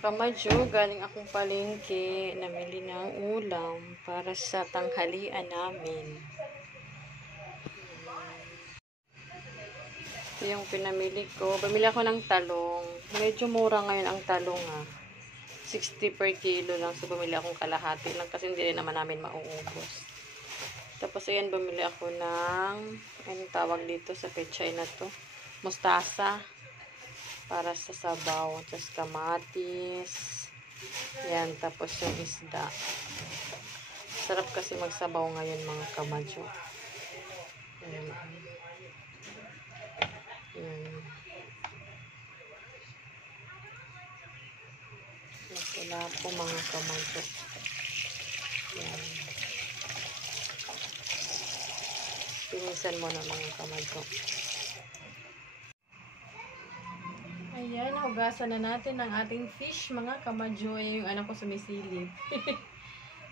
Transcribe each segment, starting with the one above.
Kamadyo, galing akong palengke, namili ng ulam para sa tanghalian namin. Ito yung pinamili ko. Bumili ako ng talong. Medyo mura ngayon ang talong 60 per kilo lang. So, bumili akong kalahati lang kasi hindi rin naman namin mauubos. Tapos, ayan, bumili ako ng, anong tawag dito sa pechay na to? Mustasa. Para sa sabaw. Tapos, kamatis. Yan, tapos yung isda. Sarap kasi magsabaw ngayon mga kamadyo. Ayan. Ayan. Wala po mga kamadyo. Ayan. Pinisan mo na mga kamadyo. Ayan, hugasan na natin ang ating fish, mga kamadyo. Yung anak ko sumisilip.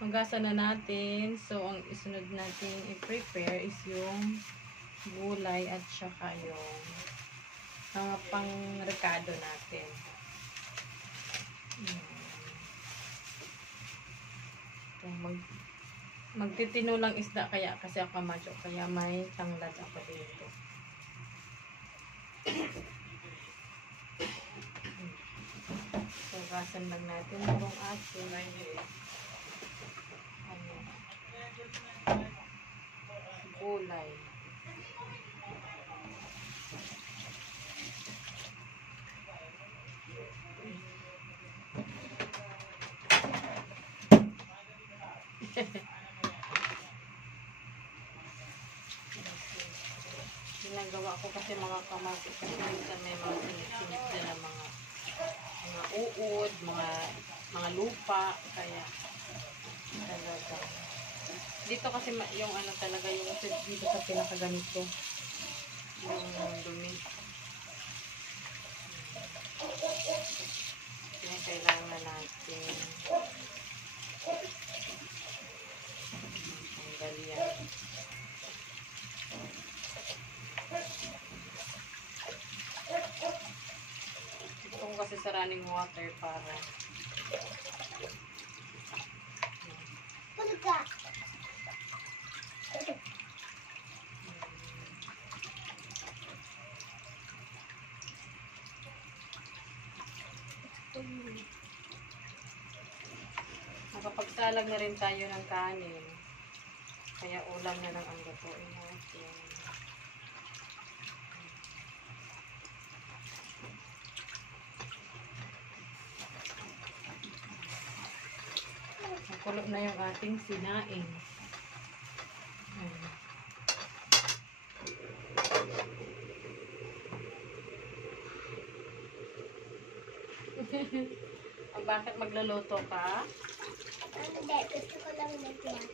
Hugasan na natin. So, ang isunod natin i-prepare is yung gulay at saka yung mga pang-rekado natin. So, magtitino lang isda kaya kasi ako kamadyo. Kaya may tanglad ako dito. Hugasan lang natin itong ating gulay. Ginagawa ko kasi mga kamadyo kasi minsan may mga sinip-sinip din na mga uod, mga lupa, kaya talaga. Dito kasi yung ano talaga, yung dito sa pinakaganito, yung dumi. Kaya kailangan natin tanggal yan. Ito kasi sa running water para nakapagsalag na rin tayo ng kanin. Kaya ulam na lang ang lutuin natin. Nakulo na yung ating sinaing. Bakit magluluto ka? Hindi, gusto ko lang mag-vlog.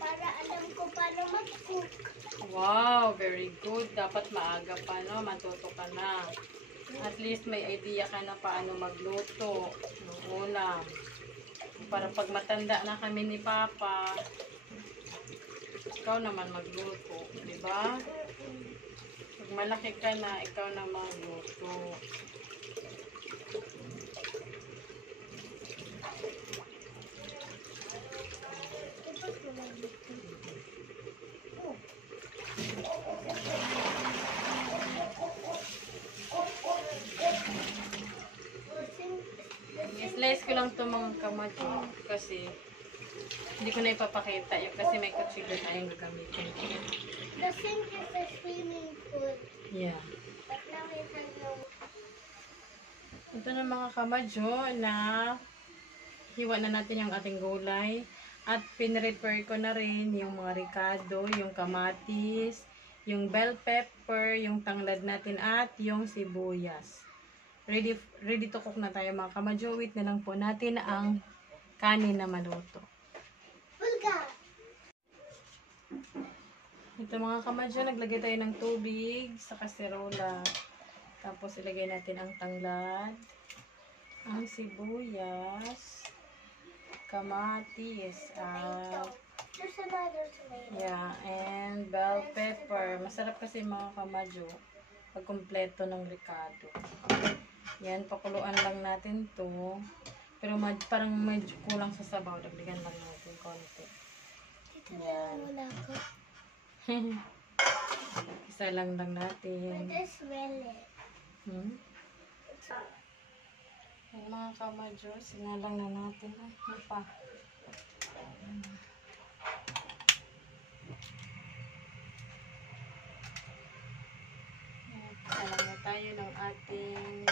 Para alam ko paano mag-cook. Wow, very good. Dapat maaga pa, no? Matuto ka na. At least may idea ka na paano magluto ng ulam. Para pag matanda na kami ni Papa, ikaw naman magluto. Diba? Pag malaki ka na, ikaw na magluto. I-slice ko lang ito mga kamadyo kasi hindi ko na ipapakita yun kasi may kutsilo tayong gagamitin. The sink is a swimming pool. Yeah. But now it has no... Ito na mga kamadyo na hiwa na natin yung ating gulay at pinrepare ko na rin yung mga ricado, yung kamatis, yung bell pepper, yung tanglad natin at yung sibuyas. Ready to cook na tayo mga kamadyo. Wait na lang po natin ang kanin na maluto. Ito mga kamadyo, naglagay tayo ng tubig sa kaserola. Tapos ilagay natin ang tanglad, ang sibuyas, kamatis, There's another tomato. yeah, and bell pepper. Masarap kasi mga kamadyo pagkumpleto ng ricado. Yan, pakuluan lang natin to. Pero parang medyo kulang sa sabaw. Dagdagan lang natin konti. Yan. Wala ko. Isa lang natin. I just smell it. Yan mga kamadyo, sinalang na natin. Ano pa? Salang na tayo ng ating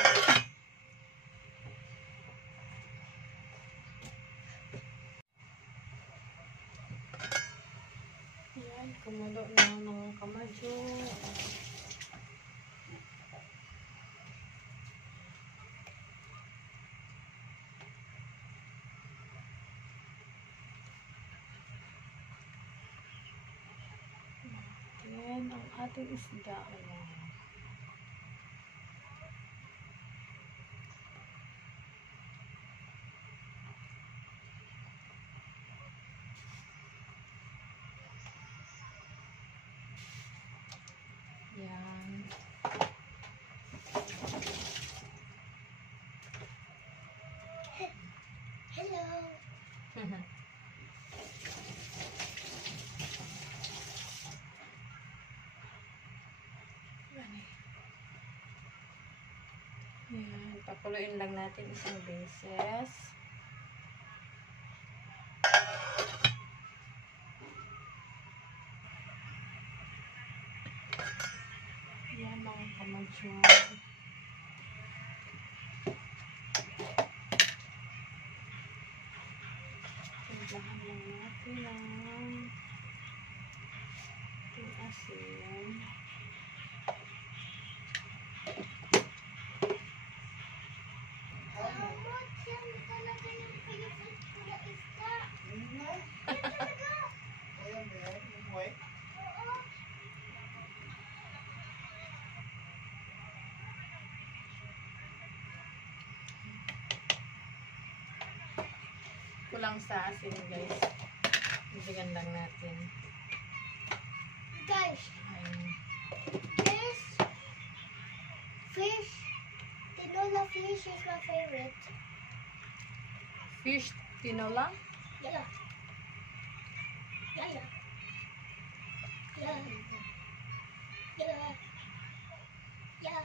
yan, kumulo na ng kamadyo. Yan ang ating isda. Ayan. Yan. Hello. Yan, pakuluin lang natin isang beses. Yan mga kamadyo. Timplahan lang natin ng ating asin. Yan talaga yung favorite ko na isda. Yan talaga. Oo. Kulang sa asin guys. Ibigan lang natin. Guys, Ayun. fish, tinola fish is my favorite. Fish tinola. Yeah. Yeah. Yeah. Yeah. Yeah.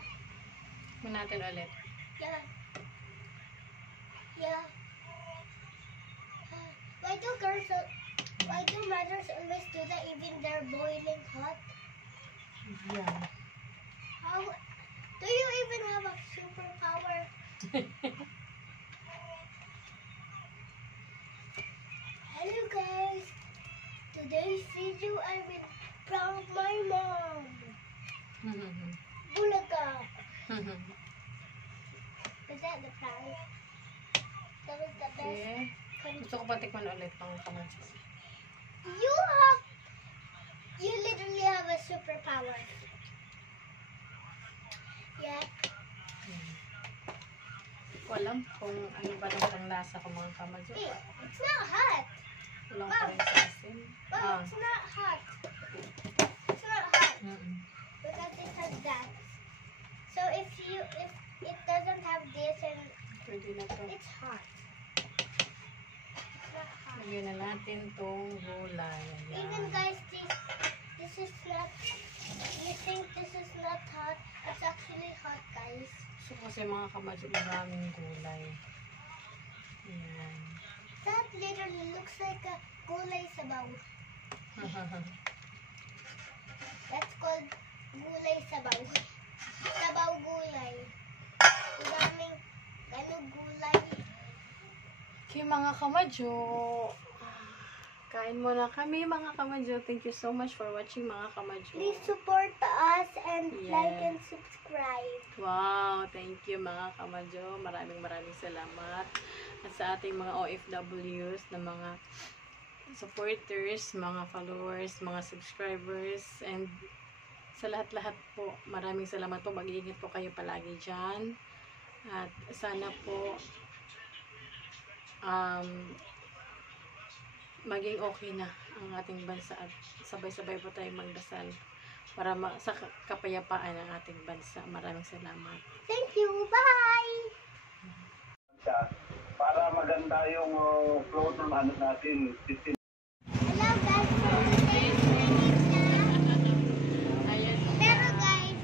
Muna natin ulit. Yeah. Yeah. Why do mothers always do that even they're boiling hot? Yan. How do you even have a superpower? Hello guys. Today's video I will prank my mom. Bulaga. Was that the prank? That was the best. Okay. Gusto ko pa tikman ulit ng kamadyo. You literally have a superpower. Yeah. Hindi ko alam kung ano ba lang lasa ko mga kamadyo. Hey, it's not hot. Kulang pa rin sa asin. Oh, it's not hot. It's not hot because it has that. So if it doesn't have this and Pwede na to. it's hot. It's not hot. Lagyan na natin tong gulay. Ayan. Even guys, this is not. You think this is not hot? It's actually hot, guys. So kasi mga kamadyo, maraming gulay. Ayan. That literally looks like a gulay sabaw. That's called gulay sabaw. Sabaw gulay. Daming ganong gulay. Okay mga kamadyo. Kain muna kami mga kamadyo. Thank you so much for watching mga kamadyo. Please support us and like Yeah. and subscribe. Wow, thank you mga kamadyo. Maraming salamat. At sa ating mga OFWs na mga supporters, mga followers, mga subscribers, and sa lahat-lahat po, maraming salamat po. Mag-iingat po kayo palagi dyan. At sana po maging okay na ang ating bansa at sabay-sabay po tayong magdasal para sa kapayapaan ng ating bansa. Maraming salamat. Thank you. Bye! Para maganda yung flow ng ano natin, system. Hello guys. So today is raining na. Ayan. Pero guys,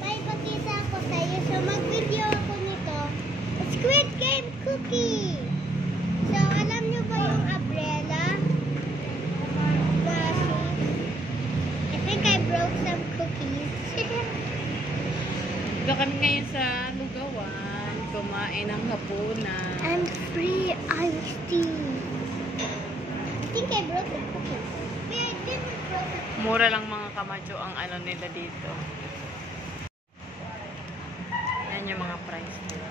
may pakita ako sa iyo. So mag-video ako nito. Squid Game cookie. So alam niyo ba yung umbrella? I think I broke some cookies. Dito kami ngayon sa Lugawan. Kumain ng hapunan. I'm free iced tea. I think I broke the cookies. Wait, I didn't broke it. Mura lang mga kamadyo ang ano nila dito. Ayan yung mga price nila.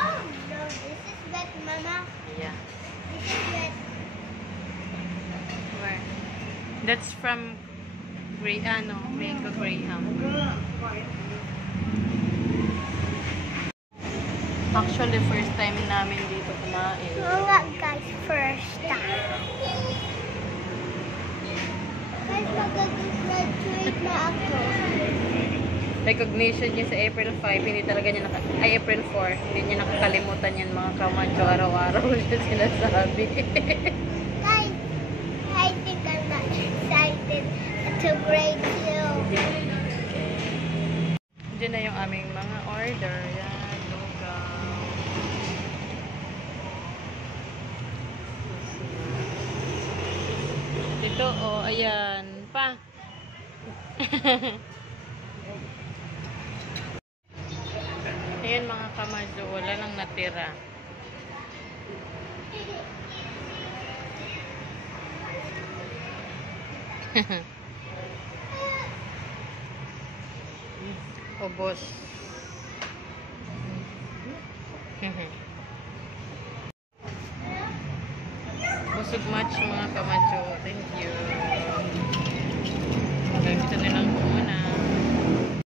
Oh no, this is wet, Mama. Yeah. This is wet. Where? That's from Mango Graham. Actually, first time namin dito kumain. Oo nga guys, first time. Guys, mag-graduate na ako. Recognition niya sa April 5, hindi talaga niya April 4, hindi niya nakakalimutan yan mga kamadyo. Araw-araw siya sinasabi. Guys, I think I'm not excited to grade 2. Diyan na yung aming mga order. Yan, lugaw. Dito, oh, ayan. Pa. Ayan mga kamadyo, wala nang natira. Ubos. Busog much mga kamadyo. Thank you.